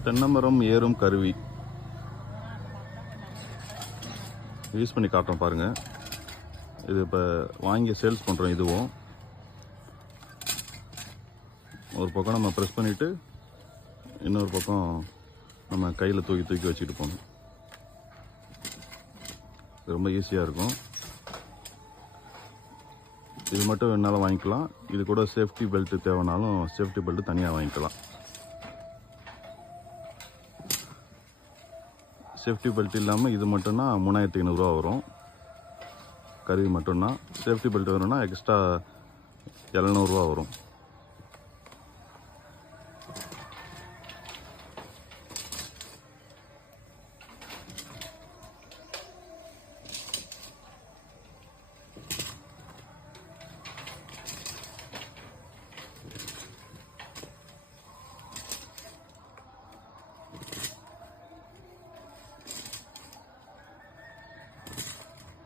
தென்னைமரம் ஏறும் கருவி யூஸ் பண்ணி காட்டுறோம் பாருங்கள். இது இப்போ வாங்கி சேல்ஸ் பண்ணுறோம். இதுவும் ஒரு பக்கம் நம்ம ப்ரெஸ் பண்ணிவிட்டு இன்னொரு பக்கம் நம்ம கையில் தூக்கி வச்சுட்டு போகணும். இது ரொம்ப ஈஸியாக இருக்கும். இது மட்டும் என்னால் வாங்கிக்கலாம். இது கூட சேஃப்டி பெல்ட்டு தேவைனாலும் சேஃப்டி பெல்ட்டு தனியாக வாங்கிக்கலாம். சேஃப்டி பெல்ட் இல்லாமல் இது மட்டும்னா 3500 வரும். கருவி மட்டும்னா. சேஃப்டி பெல்ட் வேணும்னா எக்ஸ்ட்ரா 700 வரும்.